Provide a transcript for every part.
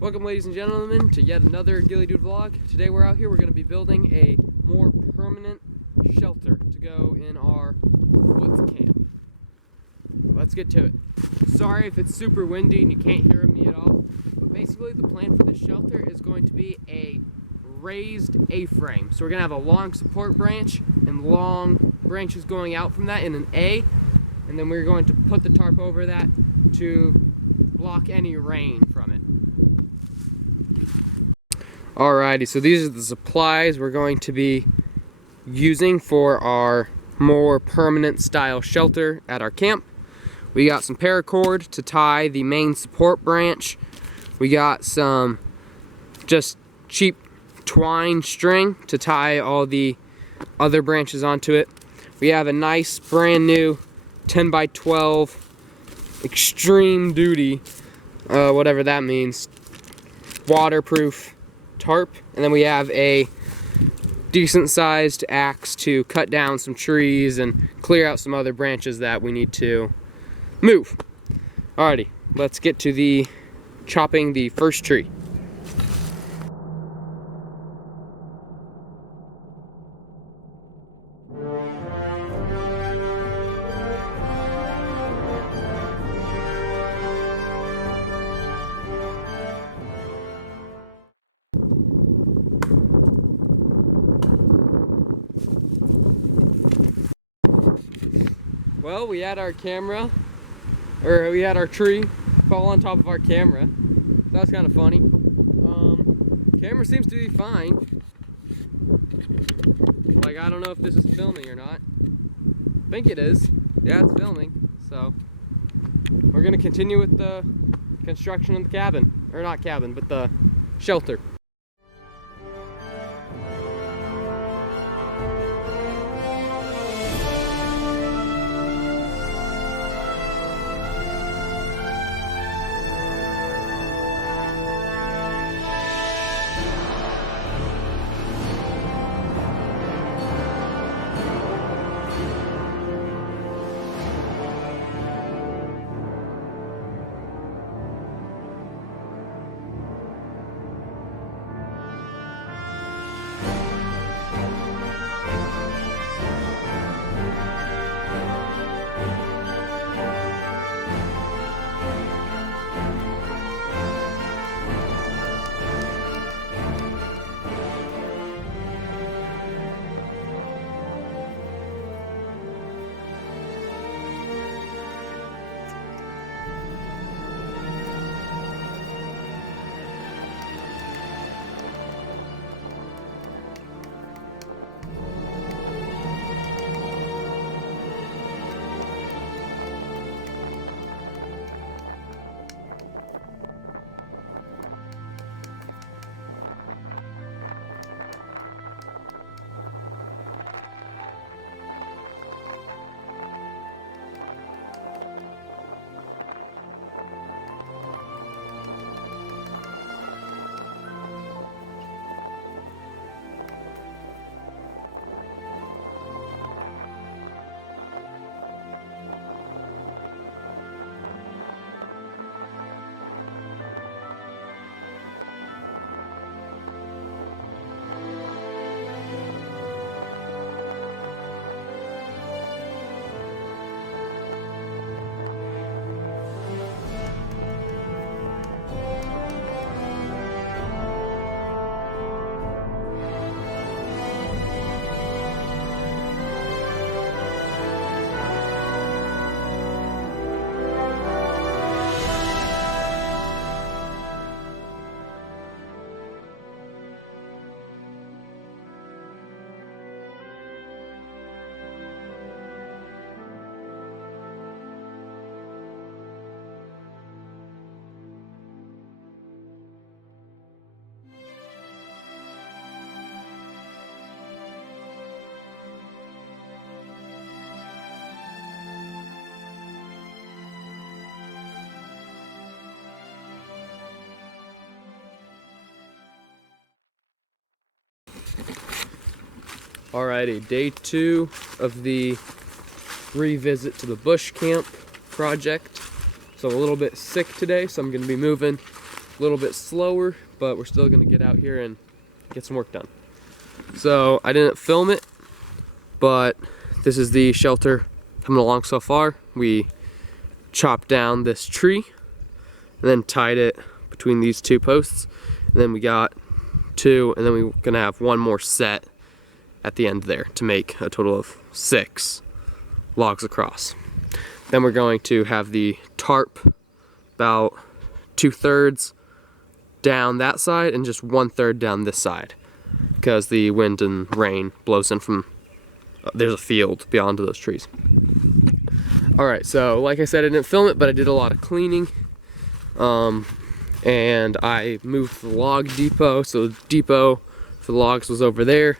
Welcome, ladies and gentlemen, to yet another Ghillie-Dude vlog. Today we're out here, we're going to be building a more permanent shelter to go in our woods camp. Let's get to it. Sorry if it's super windy and you can't hear me at all, but basically the plan for this shelter is going to be a raised A-frame. So we're going to have a long support branch and long branches going out from that in an A, and then we're going to put the tarp over that to block any rain from it. Alrighty, so these are the supplies we're going to be using for our more permanent style shelter at our camp. We got some paracord to tie the main support branch. We got some just cheap twine string to tie all the other branches onto it. We have a nice brand new 10 by 12 extreme duty, whatever that means, waterproof tarp, and then we have a decent sized axe to cut down some trees and clear out some other branches that we need to move. Alrighty, let's get to the chopping the first tree. Well, we had our tree fall on top of our camera. That was kind of funny. Camera seems to be fine. Like, I don't know if this is filming or not. I think it is. Yeah, it's filming. So, we're gonna continue with the construction of the cabin. Or not cabin, but the shelter. Alrighty, day 2 of the revisit to the bush camp project. So a little bit sick today, so I'm going to be moving a little bit slower, but we're still gonna get out here and get some work done. So I didn't film it, but this is the shelter coming along so far. We chopped down this tree and then tied it between these two posts, and then we got two, and then we're gonna have one more set at the end there to make a total of 6 logs across. Then we're going to have the tarp about 2/3 down that side and just 1/3 down this side, because the wind and rain blows in from there's a field beyond those trees. Alright, so like I said, I didn't film it, but I did a lot of cleaning. And I moved the log depot, so the depot for the logs was over there.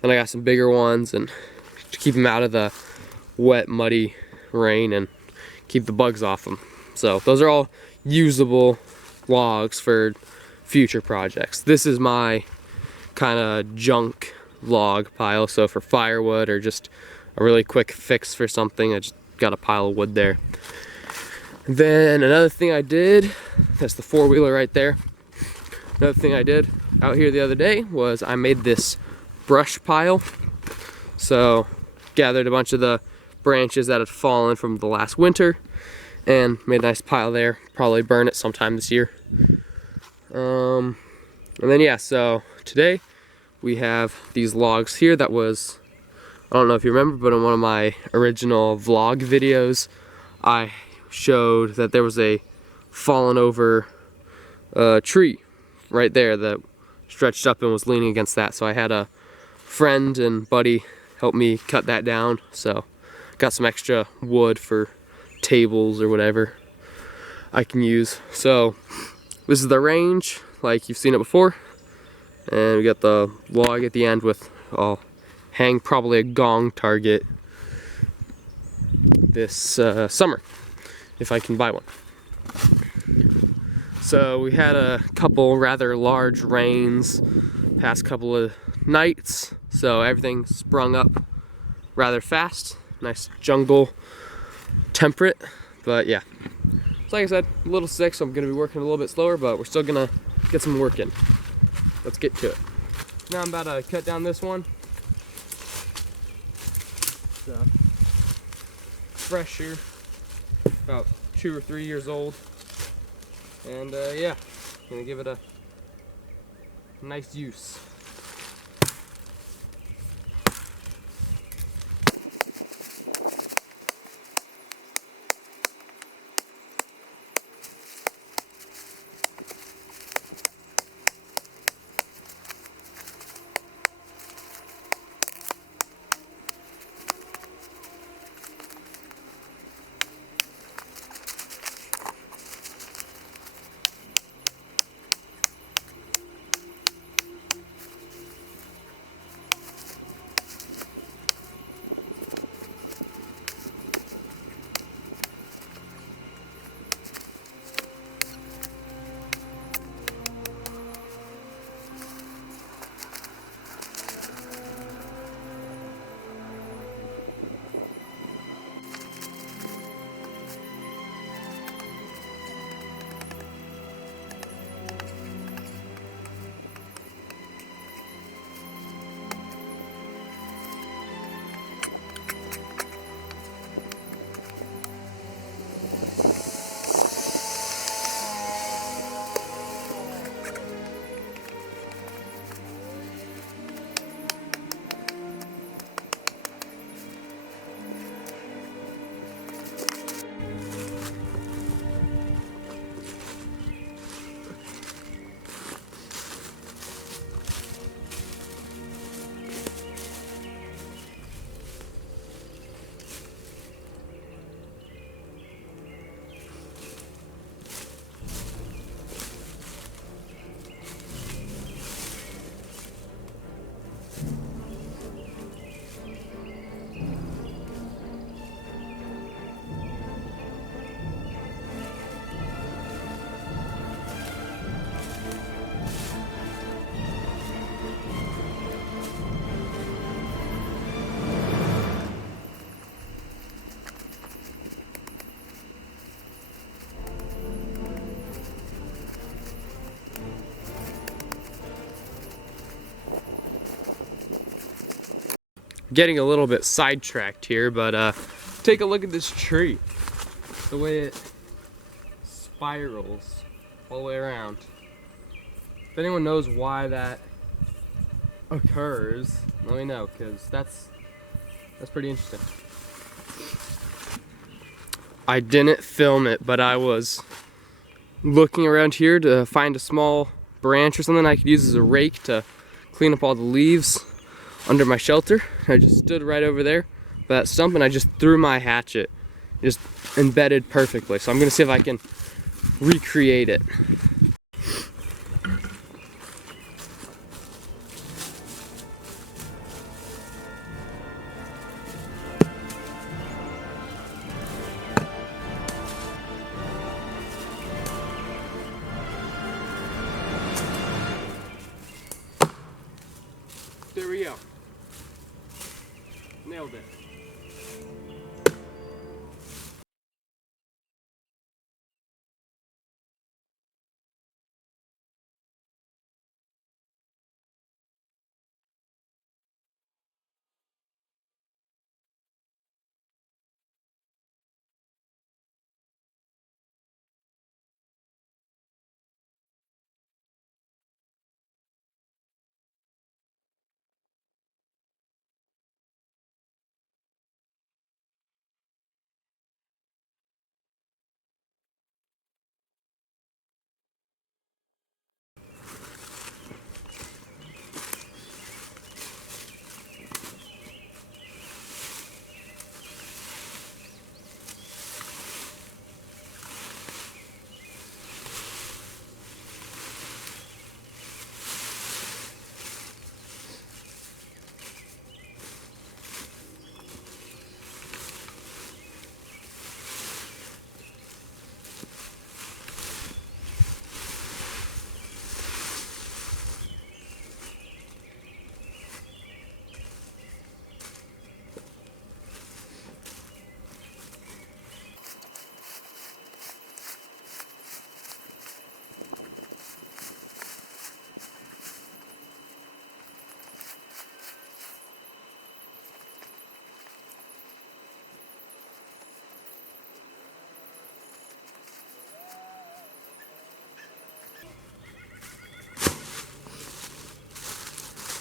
Then I got some bigger ones, and to keep them out of the wet, muddy rain and keep the bugs off them. So those are all usable logs for future projects. This is my kind of junk log pile, so for firewood or just a really quick fix for something, I just got a pile of wood there. Then another thing I did, that's the 4-wheeler right there. Another thing I did out here the other day was I made this brush pile. So gathered a bunch of the branches that had fallen from the last winter and made a nice pile there. Probably burn it sometime this year. And then yeah, so today we have these logs here. That was, I don't know if you remember, but in one of my original vlog videos, I showed that there was a fallen over tree right there that stretched up and was leaning against that. So I had a friend and buddy help me cut that down. So got some extra wood for tables or whatever I can use. So this is the range, like you've seen it before. And we got the log at the end with, I'll hang probably a gong target this summer, if I can buy one. So we had a couple rather large rains past couple of nights, so everything sprung up rather fast. Nice jungle temperate, but yeah. So like I said, a little sick, so I'm gonna be working a little bit slower, but we're still gonna get some work in. Let's get to it. Now I'm about to cut down this one. It's fresher, about 2 or 3 years old. And yeah, gonna give it a nice use. getting a little bit sidetracked here, but take a look at this tree. The way it spirals all the way around. If anyone knows why that occurs, let me know, because that's pretty interesting. I didn't film it, but I was looking around here to find a small branch or something I could use as a rake to clean up all the leaves under my shelter. I just stood right over there by that stump and I just threw my hatchet. Just embedded perfectly. So I'm gonna see if I can recreate it. There we go. Nailed it.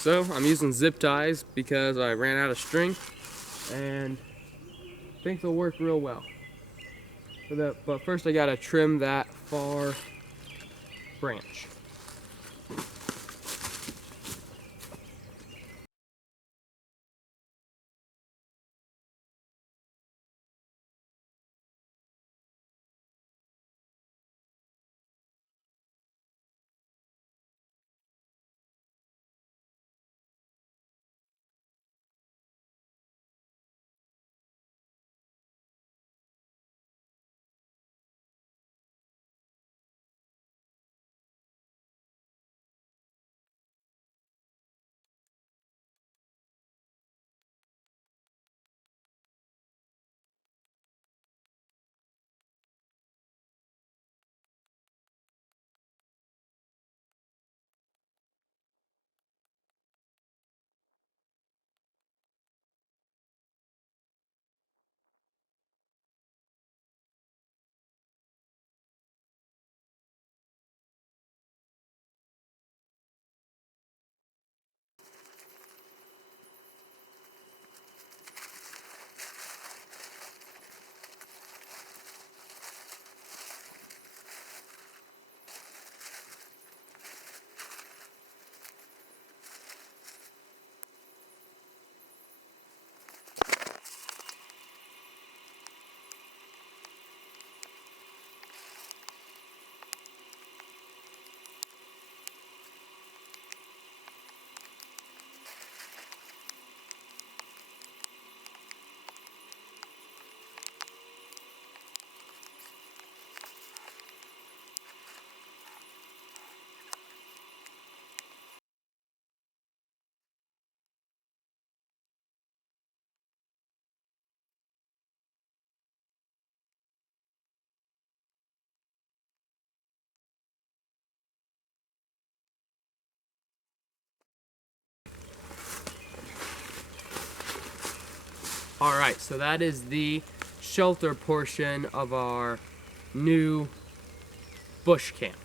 So I'm using zip ties because I ran out of string and I think they'll work real well. But first I gotta trim that far branch. Alright, so that is the shelter portion of our new bush camp.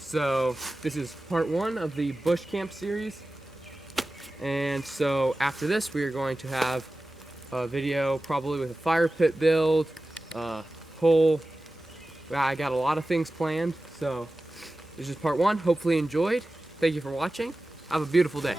So this is part 1 of the bush camp series. And so after this we are going to have a video probably with a fire pit build, I got a lot of things planned. So this is part 1. Hopefully you enjoyed. Thank you for watching. Have a beautiful day.